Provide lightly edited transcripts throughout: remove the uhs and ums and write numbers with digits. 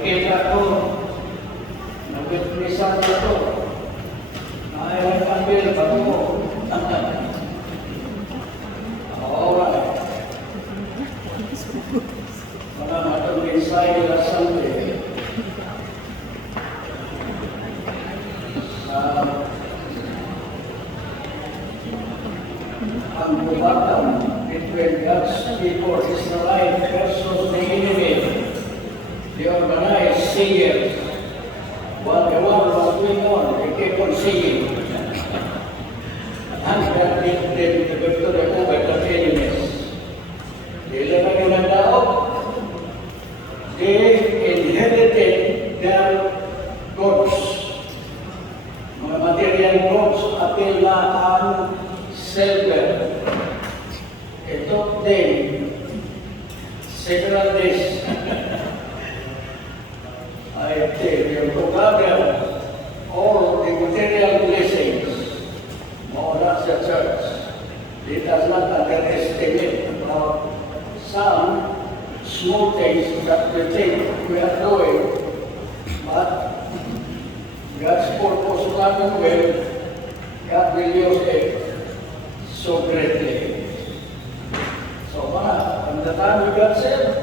nakikita ko, nag-witnessan ko ito. Ay, nag-ambil pa ko. Alright. Mga matang mensahe na Sunday. Ang bumatang between God's people, Israelite versus the enemy, the organized singers. While the war was going on, they kept on singing. And that made them to victory over the enemies. They never knew that they inherited their gods. Mga material gods, apela ang silver. It took them several days. I tell you, to gather all the material blessings, more as a church. It does not underestimate about some small things that we think we are doing, but God's purpose running well, God will use it so greatly. So, from the time we got saved,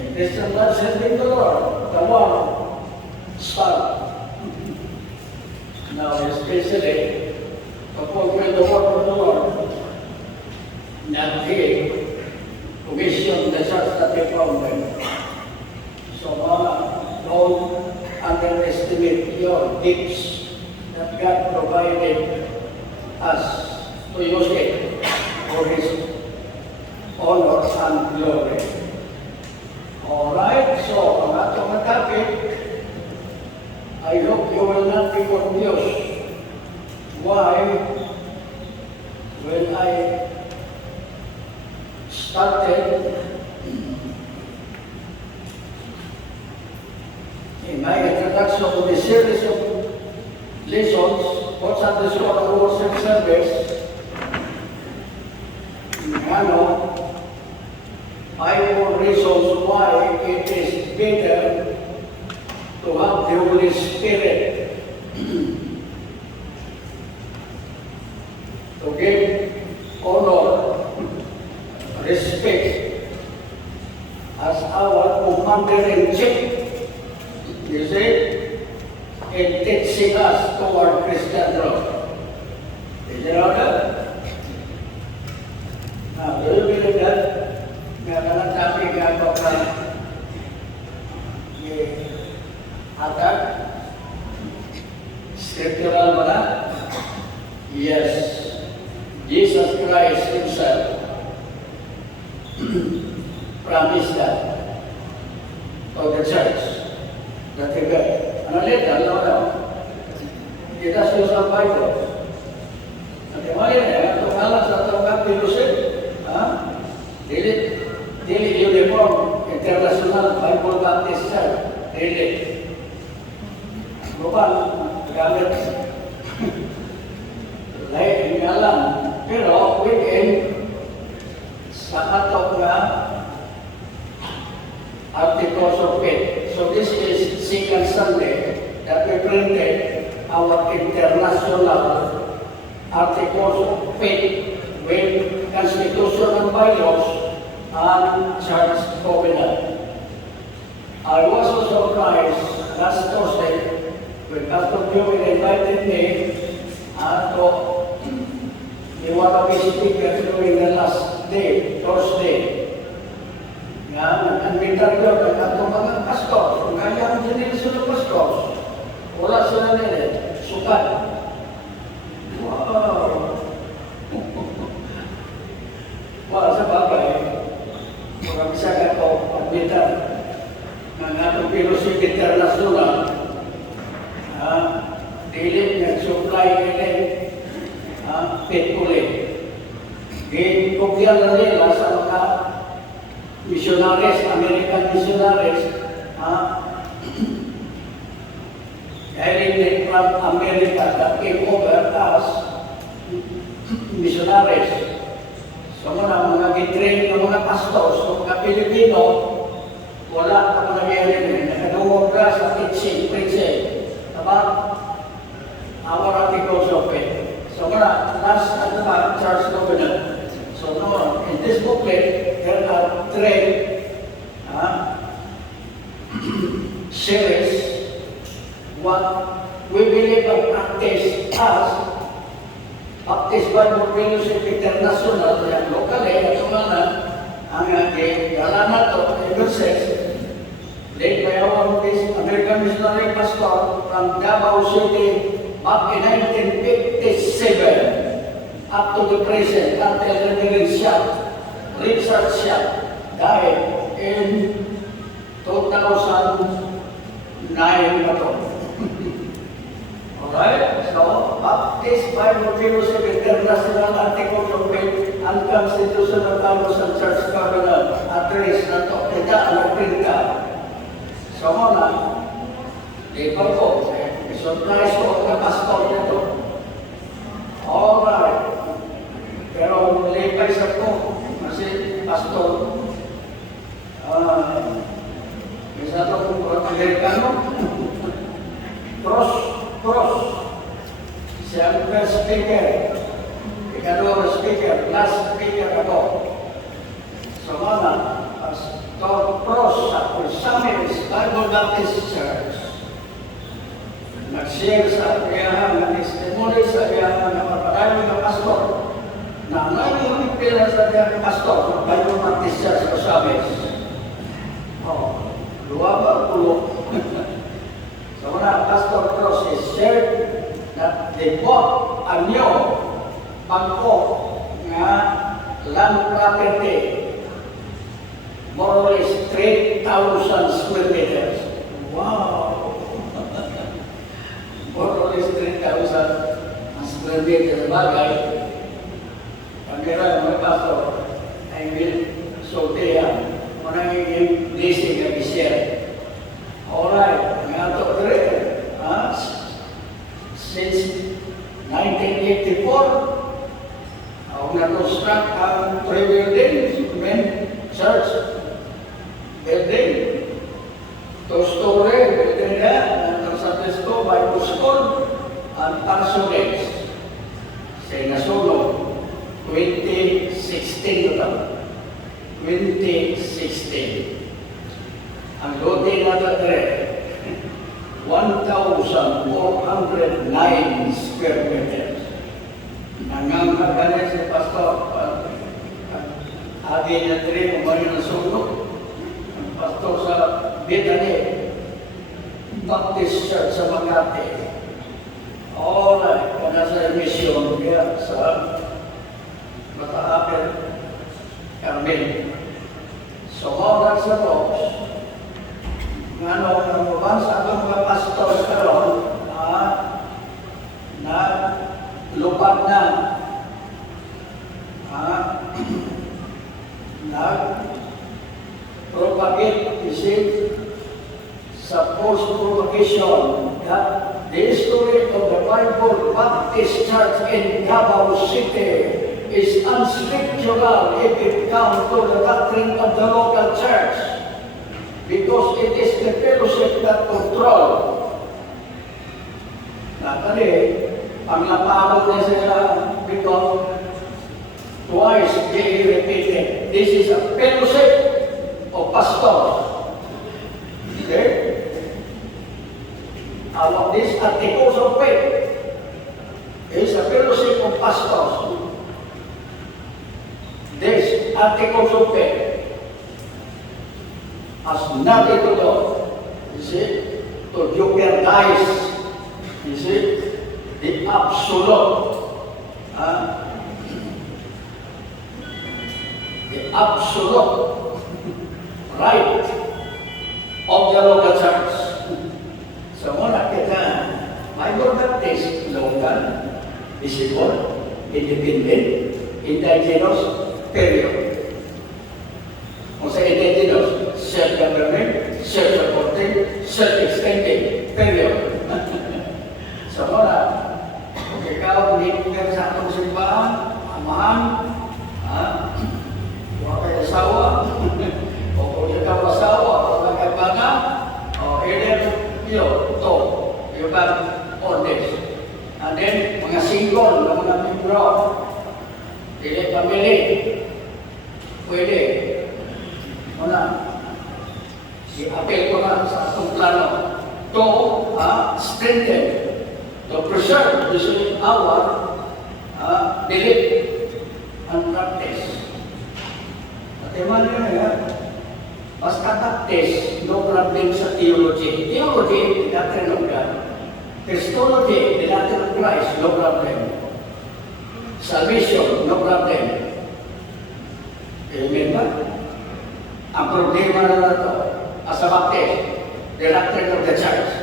and this is not serving the Lord, the war started. Now, especially, upon when the work of the Lord, not He commissioned the church that He founded. So, don't underestimate your gifts that God provided us to use it for His honor and glory. Alright, so ang atong topic, I hope you will not be confused. Why, when I started in my introduction to the series of lessons, for Sunday school and worship service, five more reasons why it is better to have the Holy Spirit to give honor, respect as our commander-in-chief. You see, in teaching us toward Christian growth. Is it all that? Now, do you believe that? Ngayon sabi nga ito ka attack? Scriptural ba na? Yes. Jesus Christ Himself promised that to the church that He got. Ano later? Ano na? Kita susang Bible. At yung mali na, itong alas at itong kaptilusin. Dili uniform international Bible Baptist Church. Dili. Bukan gamit lain ini alam. Pero within sa ato nga articles of faith. So this is second Sunday that we printed our international articles of faith with constitution and bylaws and church covenant. I was so surprised last Thursday when Pastor Joey invited me to be one of his speakers during the last day, Thursday. Nag-invitar ko ng atong mga pastors. Kung kaya ang dinili sila pastors, wala sila nila. Sukat. Wow! Wala sa bagay. Kung isa ka ito, pag-invitar ng atong Fellowship International, dili nag-supply nila faithfully. Gikopya na nila sa mga missionaries, American missionaries, heading from America that came over as missionaries. So mga gitrain ng mga pastors, mga Pilipino, wala ka mga nangyari nila. discuss the teaching, preaching about our articles of faith. So last church covenant. So no, in this booklet, there are three series. What we believe and practice as Baptist Bible Fellowship International, yang lokal ito nga ang gala na to, Eagleses, led by our American missionary pastor from Davao City back in 1957 up to the present until Reverend Richard Schaap died in 2009 na to. Alright, so Baptist Bible Fellowship International Articles of Faith and Constitution of Bibles and Church Covenant address na to, kita ang printa. So muna, di ba po, surprise ko ang pastor nito. Alright, pero lipay sa ko, kasi pastor, isa to kung Amerikano, Cross. Siya ang first speaker. Ikadua speaker. Last speaker ako. So mga, Pastor Cross at Summits Bible Baptist Church. Nag-share sa kaiyahan ng testimony sa kaiyahan ng mapadami ng pastor. Na ngayon pila sa kaiyahan ng pastor ng Bible Baptist Church o Summits. Dua ba? Pulo. So na Pastor Cross is shared that they bought a new bangko nga land property more or less 3,000 square meters. Wow! More or less 3,000 square meters. Bagay, kamera mga pastor, I will show them. Manang yung blessing na i-share. Alright, nga ito rin. Since 1984, ako na-construct ang 3 buildings, church building, 2-story building na, ang San Francisco Bible School, and parsonage. Sa nasunod, 2016 ito. 2016. Ang lote na ito 1,409 square meters. Nangangaganay si Pastor, agi niya rin umari na sunog. Ang pastor sa Bethany Baptist Church sa Makati. Alright, kaya sa mission niya sa Mataapel, Carmen. So, oras sa box, ang sa atong mga pastor karon na lupad na nag-propagate sa post-propagation that the history of the Bible Baptist Church in Davao City is unscriptural if it comes to the doctrine of the local church. Because it is the fellowship that control. Nakali, ang napahal niya sila because twice they repeated, this is a fellowship of pastors. Okay? This articles of faith is a fellowship of pastors. This articles of faith has nothing to do, you see, to jeopardize, you see, the absolute right of the local church. So, muna kita, Bible Baptist, local, visible, independent, indigenous, period. Kung sa indigenous, self-government, self-supporting, self-extending, period. So, muna, kung ikaw, hindi ka sa atong simbahan, amahan, huwag kayo asawa, o kung ikaw asawa, o kagabana, o either single ng mga membro, dili pamili, pwede. Una, i-apel ko na sa atong plano to strengthen, to preserve the solid our belief and practice. At iman yun basta practice, no problem sa theology. Theology, the doctrine of God. Christology, the doctrine of Christ, no problem. Salvation, no problem. Amen ba? Ang problema na ito, as a Baptist, the doctrine of the church.